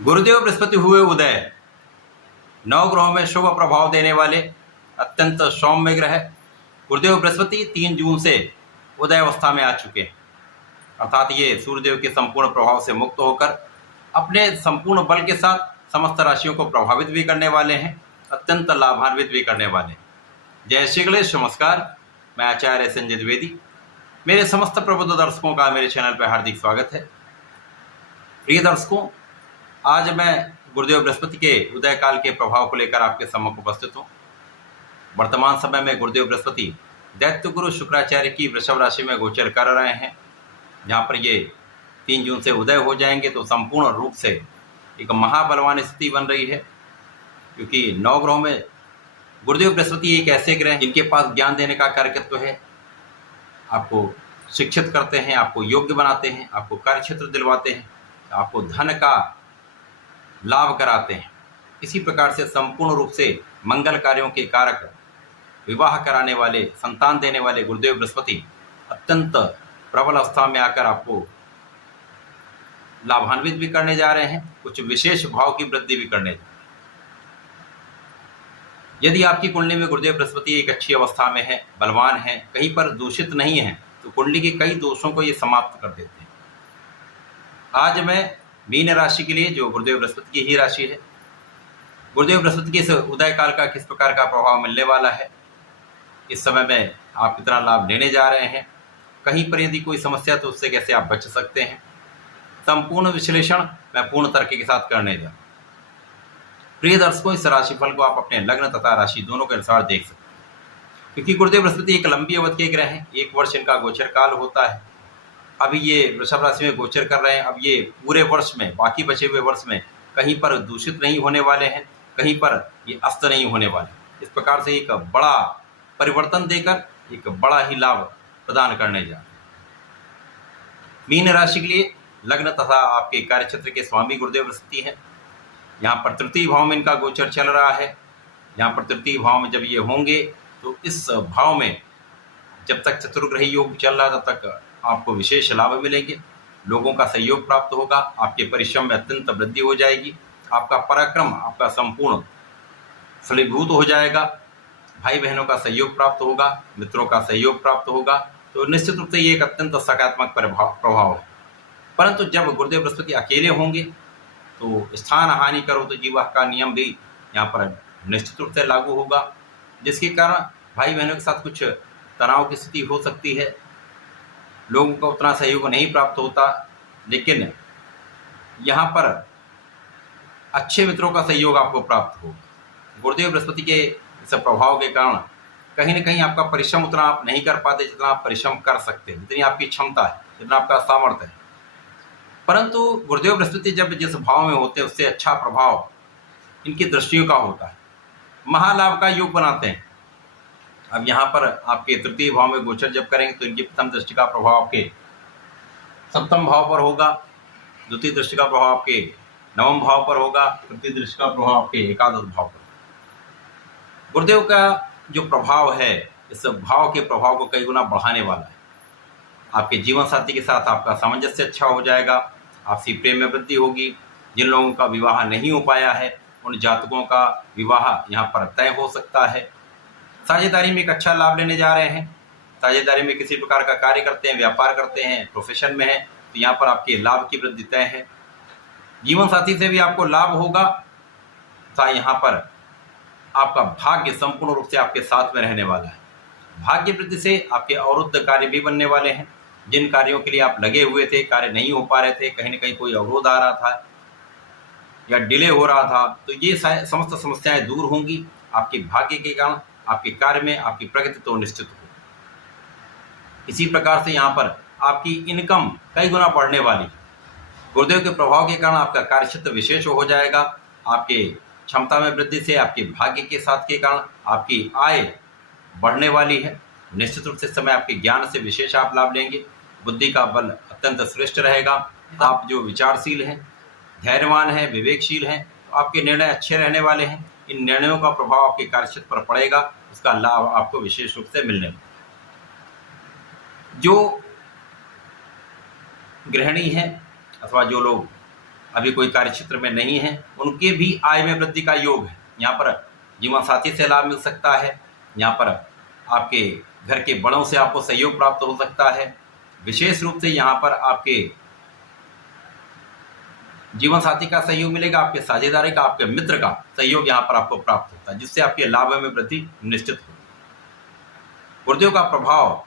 गुरुदेव बृहस्पति हुए उदय। नौ ग्रहों में शुभ प्रभाव देने वाले अत्यंत सौम्य ग्रह गुरुदेव बृहस्पति 3 जून से उदय अवस्था में आ चुके हैं, अर्थात ये सूर्यदेव के संपूर्ण प्रभाव से मुक्त होकर अपने संपूर्ण बल के साथ समस्त राशियों को प्रभावित भी करने वाले हैं, अत्यंत लाभान्वित भी करने वाले हैं। जय श्री गणेश, नमस्कार। मैं आचार्य संजय द्विवेदी। मेरे समस्त प्रबुद्ध दर्शकों का मेरे चैनल पर हार्दिक स्वागत है। प्रिय दर्शकों, आज मैं गुरुदेव बृहस्पति के उदय काल के प्रभाव को लेकर आपके सम्मुख उपस्थित हूँ। वर्तमान समय में गुरुदेव बृहस्पति दैत्य गुरु शुक्राचार्य की वृषभ राशि में गोचर कर रहे हैं, जहाँ पर ये 3 जून से उदय हो जाएंगे तो संपूर्ण रूप से एक महाबलवान स्थिति बन रही है, क्योंकि 9 ग्रहों में गुरुदेव बृहस्पति एक ऐसे ग्रह हैं जिनके पास ज्ञान देने का कार्यकत्व है। आपको शिक्षित करते हैं, आपको योग्य बनाते हैं, आपको कार्य क्षेत्र दिलवाते हैं, आपको धन का लाभ कराते हैं। इसी प्रकार से संपूर्ण रूप से मंगल कार्यों के कारक, विवाह कराने वाले, संतान देने वाले गुरुदेव बृहस्पति अत्यंत प्रबल अवस्था में आकर आपको लाभान्वित भी करने जा रहे हैं, कुछ विशेष भाव की वृद्धि भी करने जा रहे हैं। यदि आपकी कुंडली में गुरुदेव बृहस्पति एक अच्छी अवस्था में है, बलवान है, कहीं पर दूषित नहीं है, तो कुंडली के कई दोषों को ये समाप्त कर देते हैं। आज मैं मीन राशि के लिए, जो गुरुदेव बृहस्पति की ही राशि है, गुरुदेव बृहस्पति के इस उदय काल का किस प्रकार का प्रभाव मिलने वाला है, इस समय में आप कितना लाभ लेने जा रहे हैं, कहीं पर यदि कोई समस्या तो उससे कैसे आप बच सकते हैं, संपूर्ण विश्लेषण मैं पूर्ण तर्क के साथ करने जा रहा हूं। प्रिय दर्शकों, इस राशिफल को आप अपने लग्न तथा राशि दोनों के अनुसार देख सकते हैं, क्योंकि गुरुदेव बृहस्पति एक लंबी अवधि के ग्रह हैं। 1 वर्ष इनका गोचर काल होता है। अभी ये वृषभ राशि में गोचर कर रहे हैं। अब ये पूरे वर्ष में, बाकी बचे हुए वर्ष में कहीं पर दूषित नहीं होने वाले हैं, कहीं पर ये अस्त नहीं होने वाले। इस प्रकार से एक बड़ा परिवर्तन देकर एक बड़ा ही लाभ प्रदान करने जा रहे हैं। मीन राशि के लिए लग्न तथा आपके कार्यक्षेत्र के स्वामी गुरुदेव बृहस्पति हैं। यहाँ पर तृतीय भाव में इनका गोचर चल रहा है। यहाँ पर तृतीय भाव में जब ये होंगे तो इस भाव में जब तक चतुर्ग्रही योग चल रहा है तब तक आपको विशेष लाभ मिलेंगे, लोगों का सहयोग प्राप्त होगा, आपके परिश्रम में अत्यंत वृद्धि हो जाएगी, आपका पराक्रम, आपका संपूर्ण फलीभूत हो जाएगा, भाई बहनों का सहयोग प्राप्त होगा, मित्रों का सहयोग प्राप्त होगा। तो निश्चित रूप से ये एक अत्यंत सकारात्मक प्रभाव है। परंतु जब गुरुदेव बृहस्पति अकेले होंगे तो स्थान हानि करो तो जीवा का नियम भी यहाँ पर निश्चित रूप से लागू होगा, जिसके कारण भाई बहनों के साथ कुछ तनाव की स्थिति हो सकती है, लोगों का उतना सहयोग नहीं प्राप्त होता। लेकिन यहाँ पर अच्छे मित्रों का सहयोग आपको प्राप्त होगा। गुरुदेव बृहस्पति के इस प्रभाव के कारण कहीं न कहीं आपका परिश्रम उतना आप नहीं कर पाते जितना आप परिश्रम कर सकते हैं, जितनी आपकी क्षमता है, जितना आपका सामर्थ्य है। परंतु गुरुदेव बृहस्पति जब जिस भाव में होते हैं उससे अच्छा प्रभाव इनकी दृष्टियों का होता है, महालाभ का योग बनाते हैं। अब यहाँ पर आपके तृतीय भाव में गोचर जब करेंगे तो इनकी प्रथम दृष्टि का प्रभाव आपके सप्तम भाव पर होगा, द्वितीय दृष्टि का प्रभाव आपके नवम भाव पर होगा, तृतीय दृष्टि का प्रभाव आपके एकादश भाव पर। गुरुदेव का जो प्रभाव है, इस भाव के प्रभाव को कई गुना बढ़ाने वाला है। आपके जीवन साथी के साथ आपका सामंजस्य अच्छा हो जाएगा, आपसी प्रेम में वृद्धि होगी। जिन लोगों का विवाह नहीं हो पाया है उन जातकों का विवाह यहाँ पर तय हो सकता है। साझेदारी में एक अच्छा लाभ लेने जा रहे हैं। साझेदारी में किसी प्रकार का कार्य करते हैं, व्यापार करते हैं, प्रोफेशन में है, तो यहाँ पर आपके लाभ की वृद्धि तय है। जीवन साथी से भी आपको लाभ होगा, तथा यहाँ पर आपका भाग्य संपूर्ण रूप से आपके साथ में रहने वाला है। भाग्य वृद्धि से आपके अवरुद्ध कार्य भी बनने वाले हैं। जिन कार्यों के लिए आप लगे हुए थे, कार्य नहीं हो पा रहे थे, कहीं न कहीं कोई अवरोध आ रहा था या डिले हो रहा था, तो ये समस्त समस्याएं दूर होंगी। आपके भाग्य के कारण आपके कार्य में आपकी प्रगति तो निश्चित हो। इसी प्रकार से यहाँ पर आपकी इनकम कई गुना बढ़ने वाली है। गुरुदेव के प्रभाव के कारण आपका कार्यक्षेत्र विशेष हो जाएगा। आपके क्षमता में वृद्धि से, आपके भाग्य के साथ के कारण आपकी आय बढ़ने वाली है। निश्चित रूप से इस समय आपके ज्ञान से विशेष आप लाभ लेंगे। बुद्धि का बल अत्यंत श्रेष्ठ रहेगा। आप जो विचारशील हैं, धैर्यवान हैं, विवेकशील हैं, तो आपके निर्णय अच्छे रहने वाले हैं। इन निर्णयों का प्रभाव आपके कार्यक्षेत्र पर पड़ेगा, उसका लाभ आपको विशेष रूप से मिलने वाला। जो गृहिणी हैं अथवा जो लोग अभी कोई कार्यक्षेत्र में नहीं है, उनके भी आय में वृद्धि का योग है। यहाँ पर जीवन साथी से लाभ मिल सकता है, यहाँ पर आपके घर के बड़ों से आपको सहयोग प्राप्त हो सकता है। विशेष रूप से यहाँ पर आपके जीवन साथी का सहयोग मिलेगा, आपके साझेदारी का, आपके मित्र का सहयोग यहाँ पर आपको प्राप्त होता है, जिससे आपके लाभ में वृद्धि निश्चित होगी। गुरुदेव का प्रभाव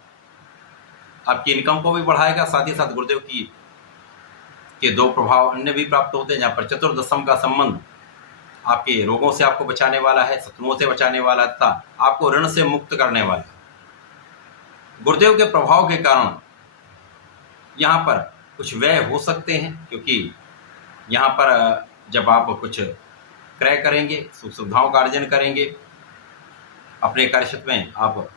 आपकी इनकम को भी बढ़ाएगा, साथ ही साथ गुरुदेव के दो प्रभाव अन्य भी प्राप्त होते हैं, जहाँ पर चतुर्दशम का संबंध आपके रोगों से आपको बचाने वाला है, शत्रुओं से बचाने वाला था, आपको ऋण से मुक्त करने वाला है। गुरुदेव के प्रभाव के कारण यहाँ पर कुछ व्यय हो सकते हैं, क्योंकि यहाँ पर जब आप कुछ क्रय करेंगे, सुख सुविधाओं का अर्जन करेंगे, अपने कार्यक्षेत्र में आप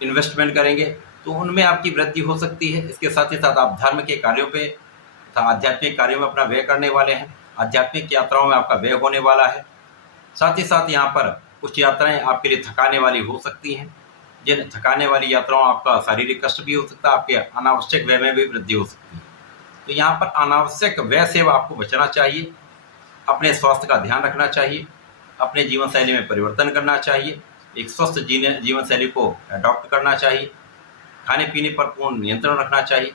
इन्वेस्टमेंट करेंगे, तो उनमें आपकी वृद्धि हो सकती है। इसके साथ ही साथ आप धर्म के कार्यों पे तथा आध्यात्मिक कार्यों में अपना व्यय करने वाले हैं, आध्यात्मिक यात्राओं में आपका व्यय होने वाला है। साथ ही साथ यहाँ पर कुछ यात्राएं आपके लिए थकाने वाली हो सकती हैं, जिन थकाने वाली यात्राओं आपका शारीरिक कष्ट भी हो सकता है, आपके अनावश्यक व्यय में भी वृद्धि हो सकती है। तो यहाँ पर अनावश्यक व्यय से आपको बचना चाहिए, अपने स्वास्थ्य का ध्यान रखना चाहिए, अपने जीवन शैली में परिवर्तन करना चाहिए, एक स्वस्थ जीवन शैली को अडॉप्ट करना चाहिए, खाने पीने पर पूर्ण नियंत्रण रखना चाहिए।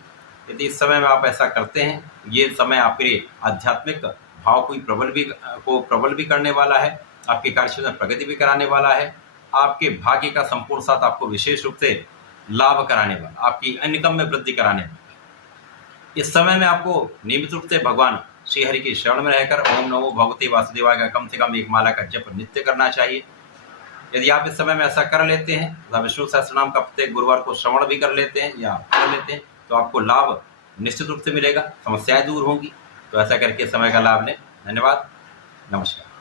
यदि इस समय में आप ऐसा करते हैं, ये समय आपके लिए आध्यात्मिक भाव को प्रबल भी करने वाला है, आपके कार्यक्षेत्र में प्रगति भी कराने वाला है, आपके भाग्य का संपूर्ण साथ आपको विशेष रूप से लाभ कराने वाला, आपकी इनकम में वृद्धि कराने वाला। इस समय में आपको नियमित रूप से भगवान श्री हरि की शरण में रहकर ओम नमो भगवते वासुदेवाय का कम से कम एक माला का जप नित्य करना चाहिए। यदि आप इस समय में ऐसा कर लेते हैं तथा विष्णु सहस्त्रनाम का प्रत्येक गुरुवार को श्रवण भी कर लेते हैं या पढ़ लेते हैं, तो आपको लाभ निश्चित रूप से मिलेगा, समस्याएं दूर होंगी। तो ऐसा करके समय का लाभ लें। धन्यवाद, नमस्कार।